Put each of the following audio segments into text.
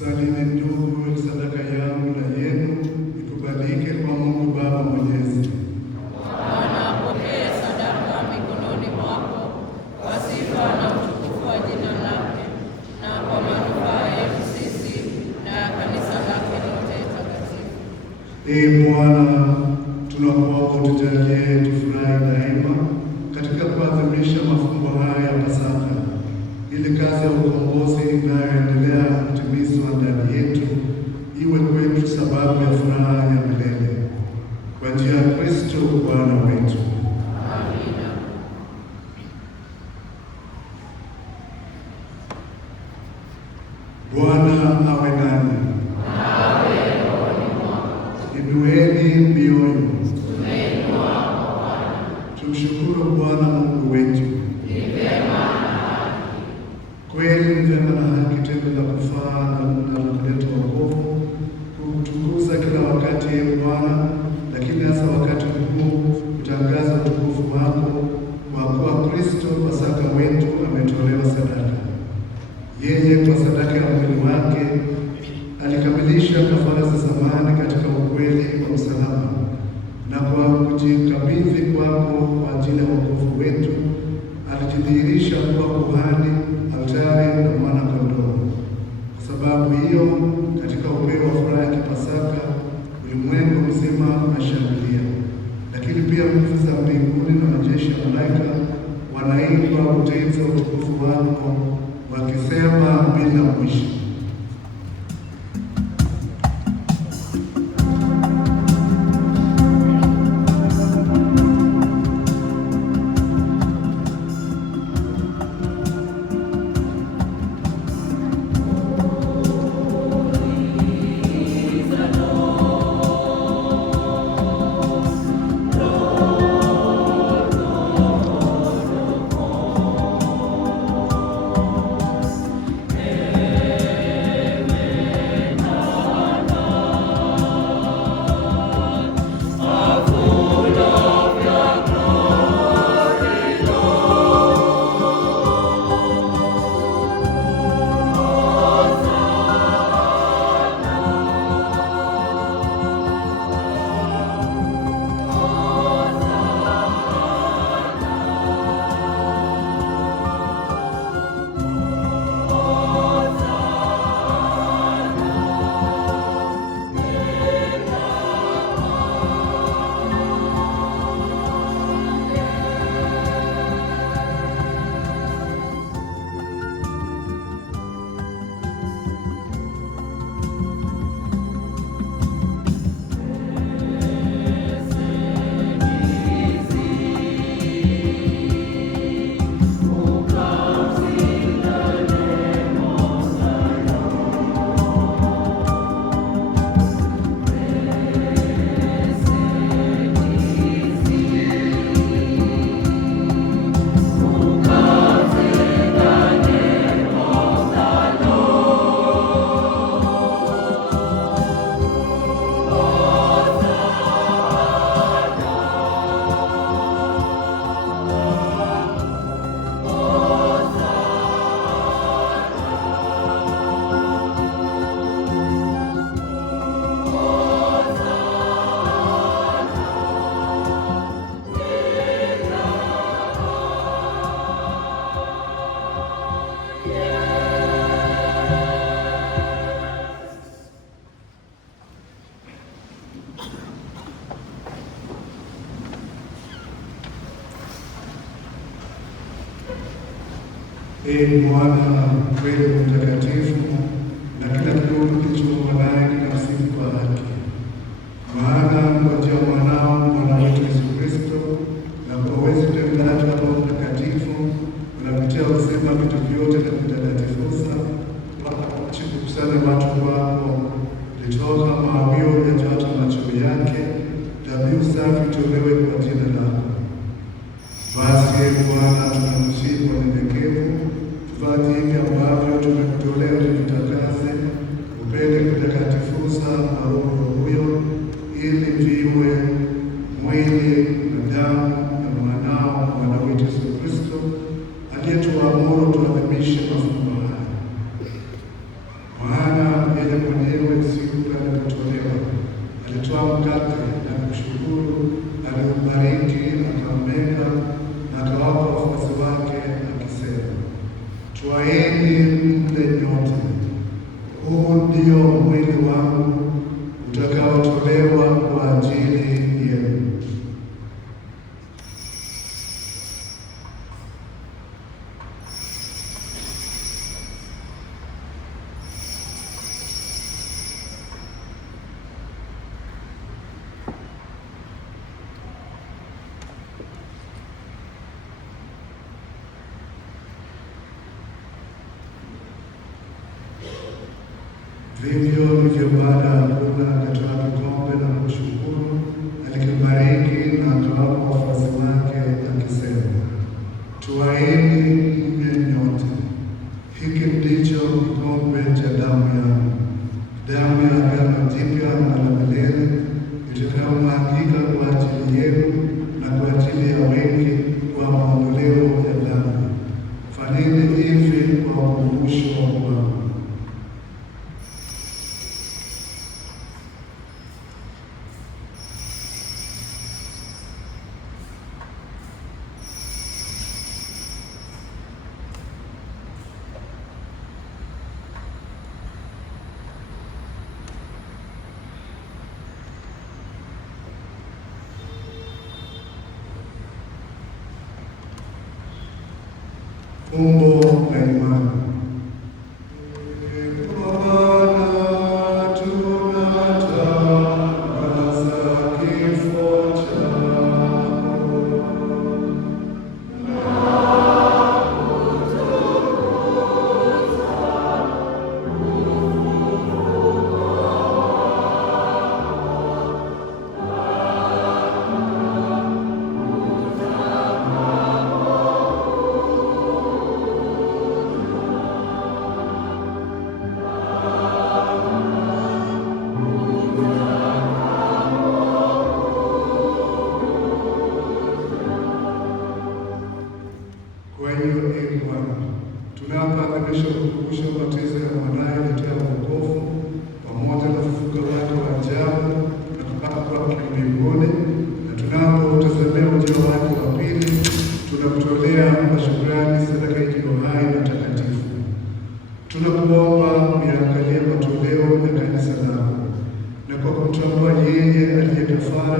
Salini ndugu, sadaka yangu na yenu ikubalike kwa Mungu Baba Mwenyezi. Bwana apokee sadaka mikononi mwako kwa sifa na utukufu wa jina lake na kwa manufaa yetu sisi na kanisa lake lote takatifu. Ee Bwana, tunakuomba utujalie tufurahi daima katika kuadhimisha mafumbo haya ya Pasaka, ili kazi ya ukombozi inayoendelea kutimizwa ndani yetu iwe kwetu sababu ya furaha ya milele, kwa njia ya Kristo Bwana wetu. Amina. Bwana awe nanyi. Nawe rohoni mwako. Inueni mioyo. Tumeinua Bwana. Tumshukuru Bwana Mungu wetu. Ni vema na haki. Kweli ni vyema na haki, tendo la kufaa na kuleta wokovu, kukutukuza kila wakati, Ee Bwana, lakini hasa wakati huu kutangaza utukufu wako, kwa kuwa Kristo Pasaka wetu ametolewa sadaka. Yeye kwa sadaka ya mwili wake alikamilisha kafara za zamani katika ukweli wa msalaba, na kwa kujikabidhi kwako kwa ajili ya wokovu wetu alijidhihirisha kuwa kuhani, altare na mwana kondoo. Kwa sababu hiyo, katika upeo wa furaha ya Kipasaka, ulimwengu mzima unashangilia, lakini pia nguvu za mbinguni na majeshi ya malaika wanaimba utenzi wa utukufu wako, wakisema bila mwisho. Ee Bwana kweli mtakatifu, na kila kiumbe kilichoumbwa naye kinamsifu kwa haki. Maana kwa njia ya mwanao, Bwana wetu Yesu Kristo, na kwa uwezo utendaji wa Roho Mtakatifu unapitia uzima vitu vyote na kutakatifuza, kukusanya watu wako, litoka mawio yajata macho yake, dhabihu safi itolewe kwa jina lako. Basi Ee Bwana, tunakusihi kwa unyenyekevu, tufanye hivi ambavyo tumekutolea, tuvitakase, upende kutakatifuza kwa Roho huyo, ili viwe mwili na damu ya mwanao, Bwana wetu Yesu Kristo, aliyetuamuru tuadhimishe mafumbo haya. Maana ndio mwili wangu utakaotolewa kwa ajili yenu. Vivyo hivyo baada ya kula akatoa kikombe na kushukuru, alikibariki na akawapa wafuasi wake akisema, twaeni mnywe nyote, hiki ndicho kikombe cha damu yangu, damu ya agano jipya na la milele, itakayomwagika kwa ajili yenu na kwa ajili ya wengi kwa maondoleo ya dhambi. Fanyeni hivi kwa ukumbusho wangu. Fumbo la imani. Kwa hiyo Bwana, tunapoadhimisha ukumbusho wa mateso ya mwanaye letea wokovu pamoja na ufufuko wake wa ajabu na kupaa kwake mbinguni, na tunapotazamia ujio wake wa pili, tunakutolea kwa shukrani sadaka iliyo hai na takatifu. Tunakuomba uyaangalie matoleo ya kanisa lako, na kwa kumtambua yeye aliye kafara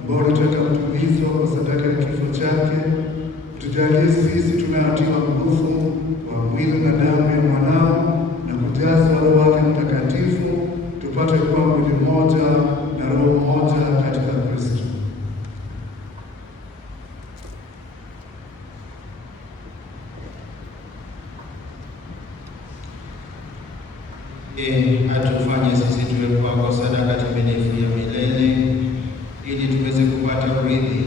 ambao unataka kutumizwa kwa sadaka ya kifo chake, tujalie sisi tunayotiwa nguvu kwa mwili na damu ya mwanao na kujazwa Roho wake Mtakatifu, tupate kuwa mwili mmoja na roho moja katika Kristo. Atufanye sisi tuwe kwako sadaka timilifu ya milele, ili tuweze kupata urithi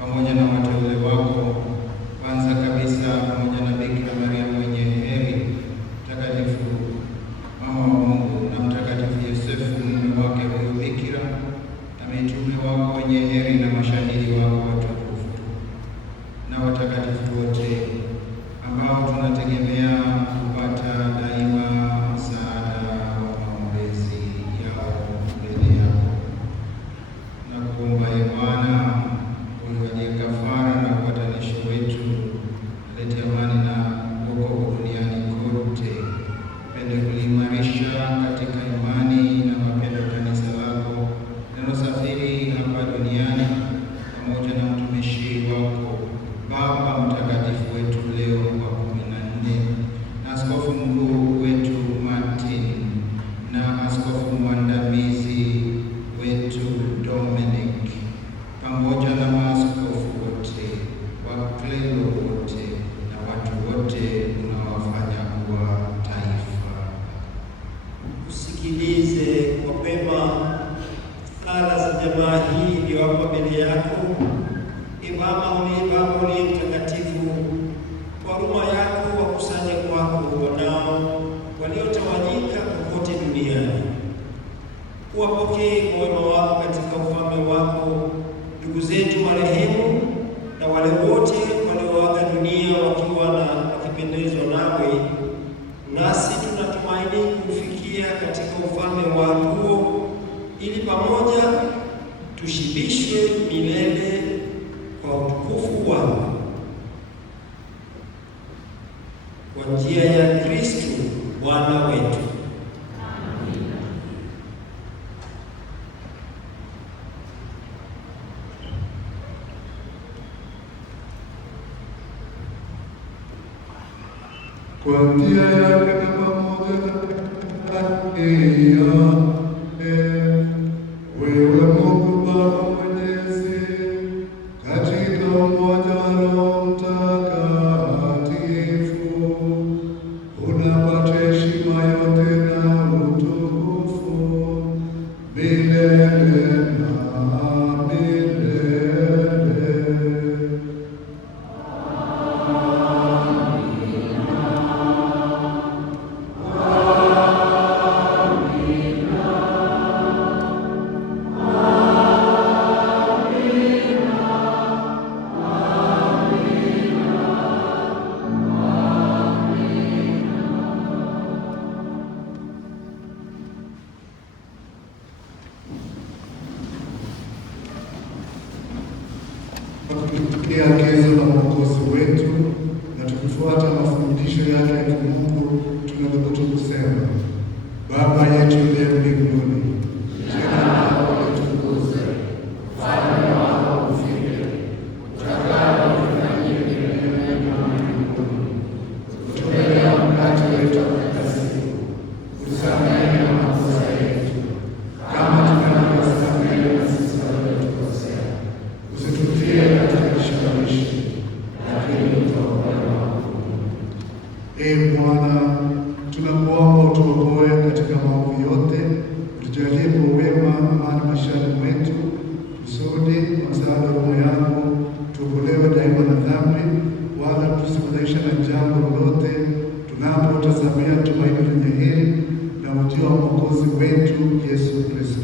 pamoja na wateule wako, kwanza kabisa pamoja na Bikira Maria mwenye heri, mtakatifu mama wa Mungu, na mtakatifu Yosefu mume wake huyo bikira, na mitume wako wenye heri, na mashahidi wako watukufu, na watakatifu wote ambao tunategemea kupata daima msaada wa maombezi yao mbele yako. Na kuomba Bwana, huyu aliye kafara na upatanisho wetu, alete amani na wokovu duniani kote, pende kuliimarisha katika imani na mapendo kanisa lako linalosafiri hapa duniani, pamoja na mtumishi wako Baba Mtakatifu wetu Leo wa 14 na askofu mkuu wetu Martin na askofu mwandamizi wetu Dominic, pamoja na maaskofu wote, waklero wote na watu wote unaowafanya kuwa taifa. Usikilize kwa pema sala za jamaa hii iliyopo mbele yako. Baba uliye mtakatifu, kwa huruma yako wakusanye kwako wanao waliotawanyika popote duniani. Uwapokee kwa wema wako katika ufalme wako ndugu zetu marehemu na wale wote walioaga dunia wakipendezwa nawe, nasi tunatumaini kufikia katika ufalme wako huo, ili pamoja tushibishwe milele kwa utukufu wako, kwa njia ya Kristo Bwana wetu. kwa njia yake na pamoja na wewe Mungu Baba Mwenyezi, katika umoja wa Roho Mtakatifu, unapata heshima yote na utukufu milele na milele. Tukitumia agizo la Mwokozi wetu na tukifuata mafundisho yake ya kimungu, tunathubutu kusema: Baba yetu uliye mbinguni, jina lako litukuzwe, ufalme wako ufike, utakalo lifanyike duniani kama mbinguni. Utupe leo mkate wetu wa kila siku, utusamehe makosa yetu kama tunavyosamehe na sisi waliotukosea, usitutie katika kishawishi, lakini utuokoe maovu. Ee Bwana, tunakuomba utuokoe katika maovu yote, utujalie kwa wema amani maishani mwetu, kusudi kwa msaada wa Roho yako tuokolewe daima na dhambi, wala tusifadhaishwe na jambo lolote, tunapotazamia tumaini lenye heri na ujio wa Mwokozi wetu Yesu Kristo.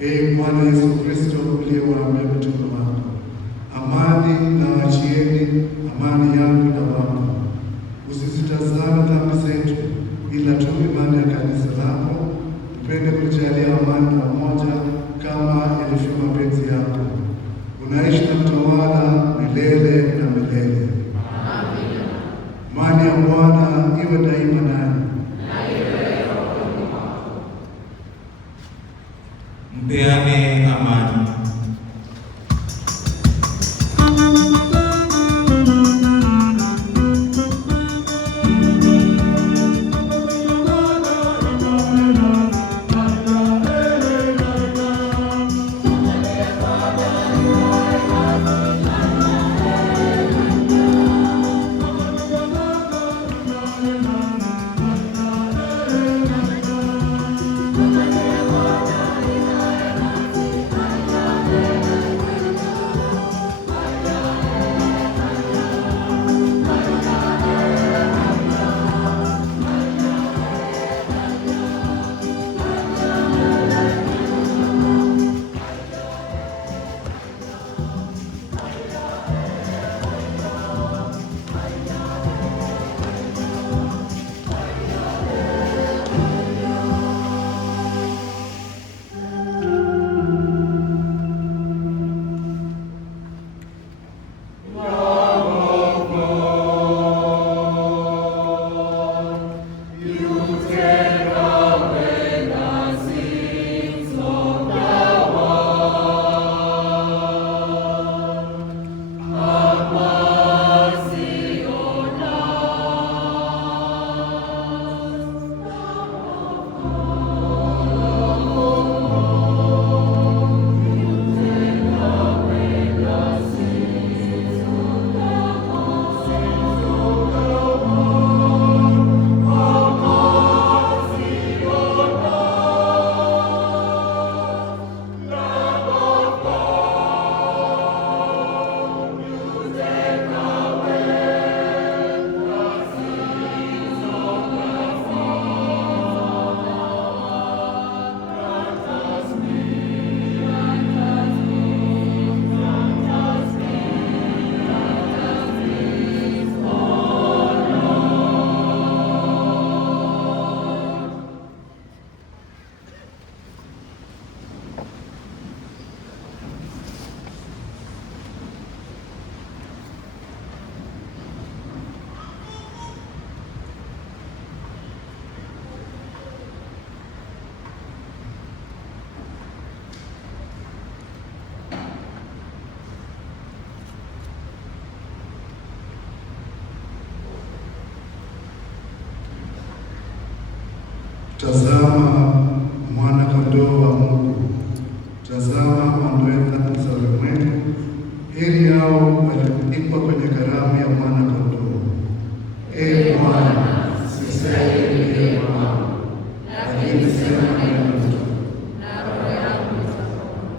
Ee Bwana Yesu Kristo, uliyewaambia mitume wako, amani na wachieni, amani yangu na wapa, usizitazame dhambi zetu, ila tu imani ya kanisa lako. Upende kujalia amani na umoja kama yalivyo mapenzi yako, unaishi na kutawala milele na milele. Amina. Amani ya Bwana iwe daima nanyi. Mpeane amani. Tazama mwana kondoo wa Mungu, tazama aondoe dhambi za ulimwengu. Heri hao walioalikwa kwenye karamu ya mwana kondoo. Ee Bwana, sistahili kuingia kwangu, lakini sema neno tu, na roho yangu itapona.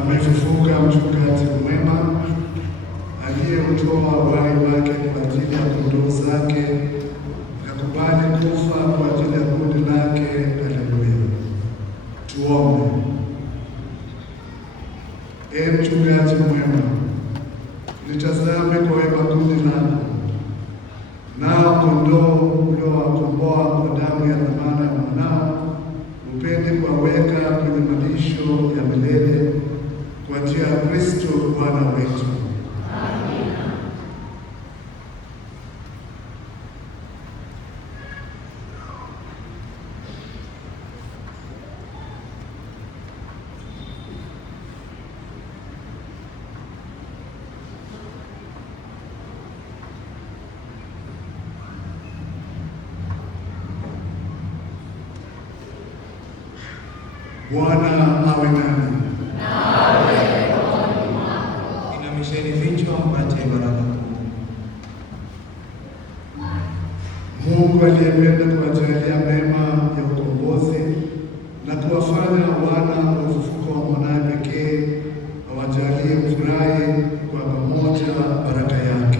Amefufuka mchungaji mwema aliyeutoa uhai wake kwa ajili ya kondoo zake, akakubali kufa kwa ajili ya kundi lake. Haleluya! Tuombe. Ee mchungaji mwema, litazame kwa wema kundi lako, nao kondoo uliowakomboa kwa damu ya dhamana ya mwanao, upende kuwaweka kwenye malisho ya milele kwa njia ya Kristo Bwana wetu. Amina. Bwana awe nani. Inamisheni vichwa mpate baraka kuu. Mungu aliyependa kuwajalia mema ya ukombozi na kuwafanya wana wa ufufuko wa mwanaye pekee, awajalie kufurahi kwa pamoja baraka yake.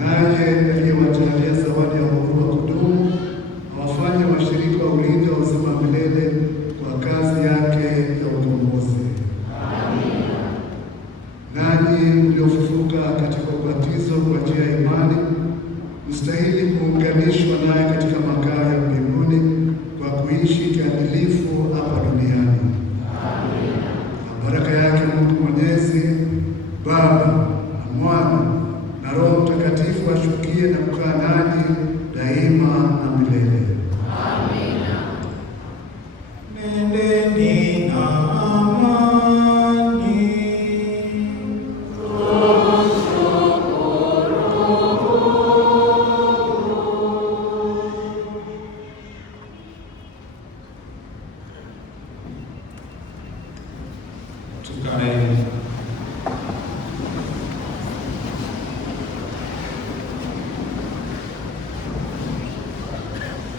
Naye aliyewajalia zawadi ya uhuru wa kudumu, awafanye washirika wa ulinzi wa uzima milele kwa kazi yake ya ukombozi. Nanyi mliofufuka katika ubatizo kwa njia ya imani, mstahili kuunganishwa naye katika makao ya mbinguni kwa kuishi kiadilifu hapa duniani. Na baraka yake Mungu Mwenyezi, Baba na Mwana na Roho Mtakatifu ashukie na kukaa nanyi daima na milele. Amina. Nendeni na amani. Tukae.